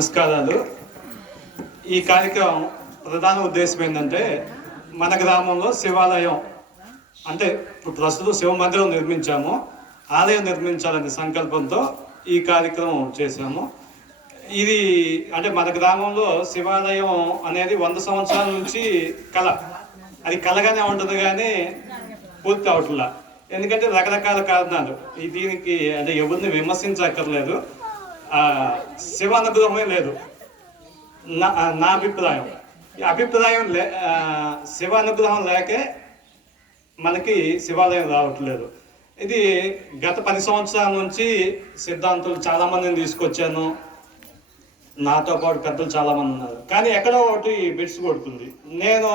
నమస్కారాలు. ఈ కార్యక్రమం ప్రధాన ఉద్దేశం ఏంటంటే మన గ్రామంలో శివాలయం అంటే ప్రస్తుతం శివ మందిరం నిర్మించాము, ఆలయం నిర్మించాలనే సంకల్పంతో ఈ కార్యక్రమం చేశాము. ఇది అంటే మన గ్రామంలో శివాలయం అనేది 100 సంవత్సరాల నుంచి అది కలగానే ఉంటుంది కానీ పూర్తి అవట్లా. ఎందుకంటే రకరకాల కారణాలు. దీనికి అంటే ఎవరిని విమర్శించక్కర్లేదు, శివ అనుగ్రహమే లేదు నా అభిప్రాయం శివ అనుగ్రహం లేకే మనకి శివాలయం రావట్లేదు. ఇది గత 10 సంవత్సరాల నుంచి సిద్ధాంతులు చాలామందిని తీసుకొచ్చాను, నాతో పాటు పెద్దలు చాలామంది ఉన్నారు, కానీ ఎక్కడో ఒకటి బిడ్స్ కొడుతుంది. నేను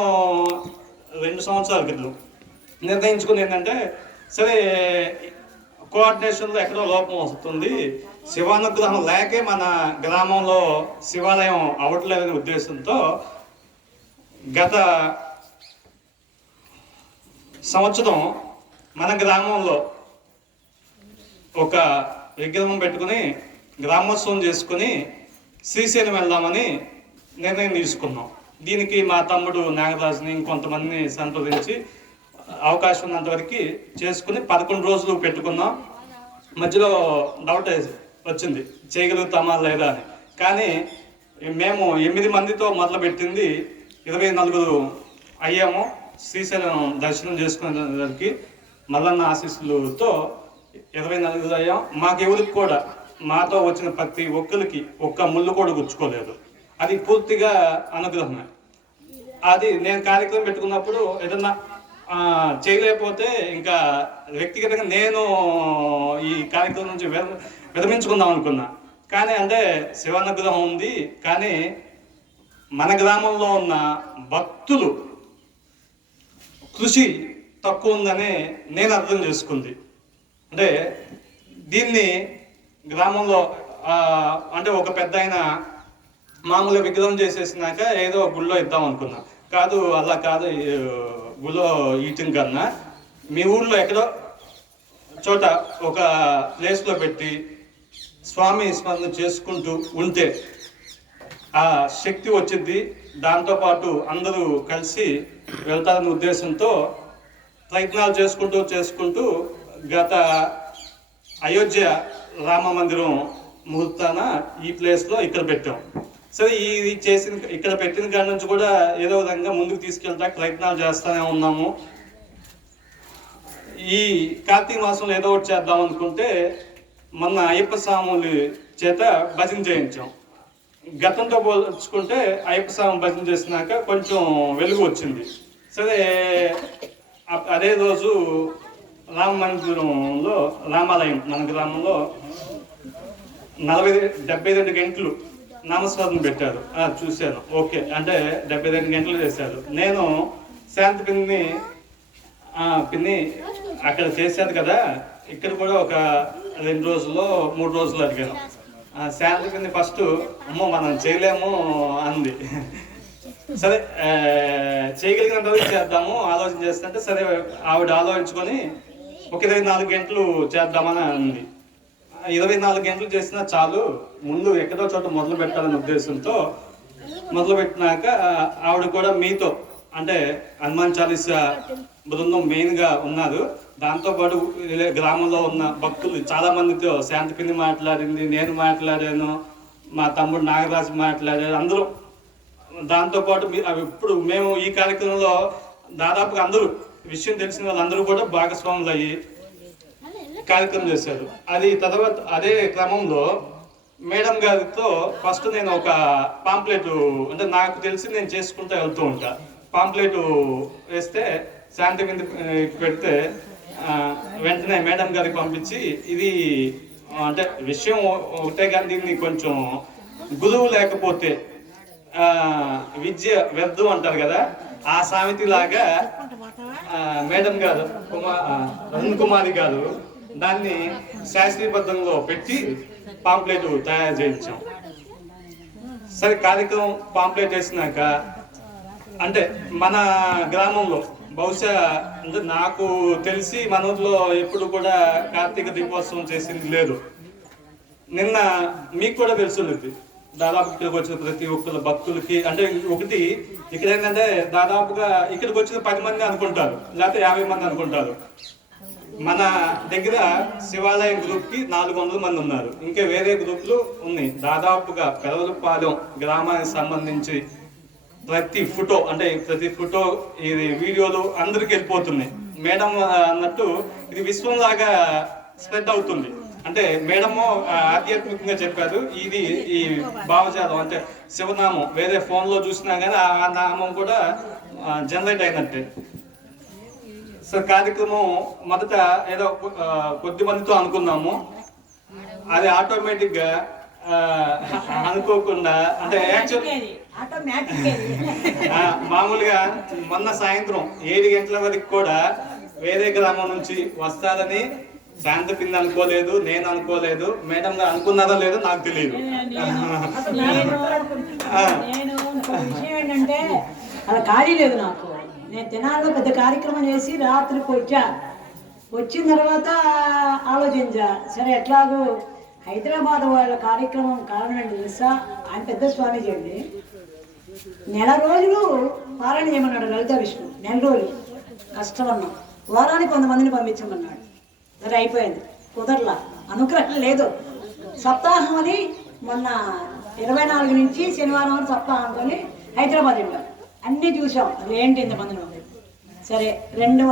2 సంవత్సరాల క్రితం నిర్ణయించుకుని ఏంటంటే సరే కోఆర్డినేషన్లో ఎక్కడో లోపం వస్తుంది, శివానుగ్రహం లేకే మన గ్రామంలో శివాలయం అవ్వట్లేదనే ఉద్దేశంతో గత సంవత్సరం మన గ్రామంలో ఒక విగ్రహం పెట్టుకుని గ్రామోత్సవం చేసుకుని శ్రీశైలం వెళ్దామని నిర్ణయం తీసుకున్నాం. దీనికి మా తమ్ముడు నాగరాజుని ఇంకొంతమందిని సంప్రదించి అవకాశం ఉన్నంత వరకు చేసుకుని 11 రోజులు పెట్టుకున్నాం. మధ్యలో డౌట్ వచ్చింది చేయగలుగుతామా లేదా అని. కానీ మేము 8 మందితో మొదలుపెట్టింది 24 అయ్యాము. శ్రీశైలం దర్శనం చేసుకునేసరికి మల్లన్న ఆశీస్సులతో 24 అయ్యాం. మాకెవరికి కూడా మాతో వచ్చిన ప్రతి ఒక్కరికి ఒక్క ముళ్ళు కూడా గుచ్చుకోలేదు. అది పూర్తిగా అనుగ్రహమే. అది నేను కార్యక్రమం పెట్టుకున్నప్పుడు ఏదన్నా చేయలేకపోతే ఇంకా వ్యక్తిగతంగా నేను ఈ కార్యక్రమం నుంచి విరమించుకుందాం అనుకున్నా. కానీ అంటే శివానుగ్రహం ఉంది, కానీ మన గ్రామంలో ఉన్న భక్తులు కృషి తక్కువ ఉందని నేను అర్థం చేసుకుంది. అంటే దీన్ని గ్రామంలో అంటే ఒక పెద్ద ఆయన మామూలుగా విగ్రహం చేసేసినాక ఏదో గుళ్ళో ఇద్దాం అనుకున్నా. కాదు, అలా కాదు, గుళ్ళో ఈటింగ్ కన్నా మీ ఊళ్ళో ఎక్కడో చోట ఒక ప్లేస్లో పెట్టి స్వామి స్మరణ చేసుకుంటూ ఉంటే ఆ శక్తి వచ్చింది. దాంతోపాటు అందరూ కలిసి వెళ్తారనే ఉద్దేశంతో ప్రయత్నాలు చేసుకుంటూ గత అయోధ్య రామ మందిరం ముహూర్తాన ఈ ప్లేస్లో ఇక్కడ పెట్టాం. సరే, ఇది ఇక్కడ పెట్టిన కాడి నుంచి కూడా ఏదో విధంగా ముందుకు తీసుకెళ్తా ప్రయత్నాలు చేస్తూనే ఉన్నాము. ఈ కార్తీక మాసంలో ఏదో ఒకటి చేద్దాం అనుకుంటే మొన్న అయ్యప్ప స్వాముల చేత భజన చేయించాం. గతంతో పోల్చుకుంటే అయ్యప్ప స్వామి భజన చేసినాక కొంచెం వెలుగు వచ్చింది. సరే, అదే రోజు రామ మందిరంలో రామాలయం మన గ్రామంలో 72 గంటలు నామస్మరణ పెట్టారు. చూశాను, ఓకే, అంటే 72 గంటలు చేశారు. నేను శాంతి పిన్ని అక్కడ చేశారు కదా, ఇక్కడ కూడా ఒక 2 రోజుల్లో 3 రోజులు అడిగాను. శాంతి పిన్ని ఫస్ట్ అమ్మో మనం చేయలేము అంది. సరే, చేయగలిగినంత వరకు చేద్దాము, ఆలోచన చేస్తుంటే సరే ఆవిడ ఆలోచించుకొని ఒక 24 గంటలు చేద్దామని అంది. 24 గంటలు చేసినా చాలు, ముందు ఎక్కడో చోట మొదలు పెట్టాలనే ఉద్దేశంతో మొదలుపెట్టినాక ఆవిడ కూడా మీతో అంటే హనుమాన్ చాలీసా బృందం మెయిన్గా ఉన్నారు. దాంతోపాటు గ్రామంలో ఉన్న భక్తులు చాలా మందితో శాంతి పిన్ని మాట్లాడింది, నేను మాట్లాడాను, మా తమ్ముడు నాగరాజు మాట్లాడారు, అందరూ. దాంతోపాటు ఇప్పుడు మేము ఈ కార్యక్రమంలో దాదాపుగా అందరూ విషయం తెలిసిన వాళ్ళందరూ కూడా భాగస్వాములు అయ్యి కార్యక్రమం చేశారు. అది తర్వాత అదే క్రమంలో మేడం గారితో ఫస్ట్ నేను ఒక పాంప్లెట్, అంటే నాకు తెలిసి నేను చేసుకుంటూ వెళ్తూ ఉంటా, పాంప్లెట్ వేస్తే శాంతి మీద పెడితే వెంటనే మేడం గారికి పంపించి ఇది అంటే విషయం ఒకటే, కానీ దీన్ని కొంచెం గురువు లేకపోతే విద్య వ్యర్థం అంటారు కదా, ఆ సామెతి లాగా మేడం గారు అరుణ్ కుమారి గారు దాన్ని శాస్త్రీయబద్ధంలో పెట్టి పాంప్లెట్ తయారు చేయించాం. సరే, కార్యక్రమం పాంప్లెట్ వేసినాక అంటే మన గ్రామంలో బహుశా అంటే నాకు తెలిసి మన ఊర్లో ఎప్పుడు కూడా కార్తీక దీపోత్సవం చేసింది లేదు. నిన్న మీకు కూడా తెలుసుంది, దాదాపు ఇక్కడికి వచ్చిన ప్రతి ఒక్కరు భక్తులకి అంటే ఒకటి ఇక్కడ ఏంటంటే దాదాపుగా ఇక్కడికి వచ్చిన 10 మంది అనుకుంటారు, లేకపోతే 50 మంది అనుకుంటారు. మన దగ్గర శివాలయం గ్రూప్ కి 400 మంది ఉన్నారు. ఇంకా వేరే గ్రూపులు ఉన్నాయి. దాదాపుగా పెదవలపాలెం గ్రామానికి సంబంధించి ప్రతి ఫోటో ఇది వీడియోలు అందరికి వెళ్ళిపోతున్నాయి. మేడం అన్నట్టు ఇది విశ్వం లాగా స్ప్రెడ్ అవుతుంది. అంటే మేడము ఆధ్యాత్మికంగా చెప్పారు. ఇది ఈ భావజాలం అంటే శివనామం వేరే ఫోన్లో చూసినా కానీ ఆ నామం కూడా జనరేట్ అయినట్టే. సో కార్యక్రమం మొదట ఏదో కొద్ది మందితో అనుకున్నాము, అది ఆటోమేటిక్గా అనుకోకుండా అంటే మామూలుగా మొన్న సాయంత్రం 7 గంటల వరకు కూడా వేరే గ్రామం నుంచి వస్తారని శాంత పిండి అనుకోలేదు, నేను అనుకోలేదు. మేడం గారు అనుకున్నారో లేదో నాకు తెలియదు. ఏంటంటే అలా ఖాళీ లేదు నాకు. నేను తెనాలిలో పెద్ద కార్యక్రమం చేసి రాత్రికి వచ్చిన తర్వాత ఆలోచించా, సరే ఎట్లాగో హైదరాబాద్ వాళ్ళ కార్యక్రమం కారణం ఏంటి తెలుసా, ఆయన పెద్ద స్వామీజీ అండి. 1 రోజులు పారాయణ చేయమన్నాడు లలిత విష్ణు. 1 రోజులు కష్టమన్నాం. వారానికి 100 మందిని పంపించమన్నాడు. సరే అయిపోయింది, కుదరలా, అనుగ్రహం లేదు. సప్తాహం అని మొన్న 24 నుంచి శనివారం వరకు సప్తాహంతో హైదరాబాద్ వెళ్ళాం. అన్నీ చూసాం, అది ఏంటి ఇంతమందిని. సరే 200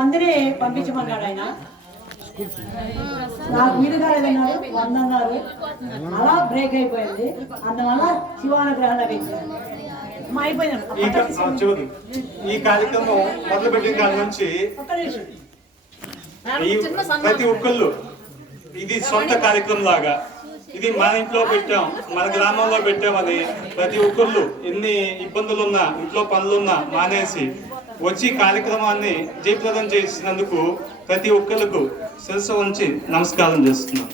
మందిని పంపించమన్నాడు ఆయన. నాకు వీలు కాలేదన్నారు, 100 అన్నారు. అలా బ్రేక్ అయిపోయింది. అందువల్ల శివానుగ్రహం లభించింది. ఈ కార్యక్రమం మొదలు పెట్టిన కాడి నుంచి ప్రతి ఒక్కళ్ళు ఇది సొంత కార్యక్రమం లాగా, ఇది మన ఇంట్లో పెట్టాం, మన గ్రామంలో పెట్టామని ప్రతి ఒక్కళ్ళు ఎన్ని ఇబ్బందులున్నా, ఇంట్లో పనులున్నా మానేసి వచ్చి కార్యక్రమాన్ని జయప్రదం చేసినందుకు ప్రతి ఒక్కళ్ళకు శిరస్సు ఉంచి నమస్కారం చేస్తున్నాను.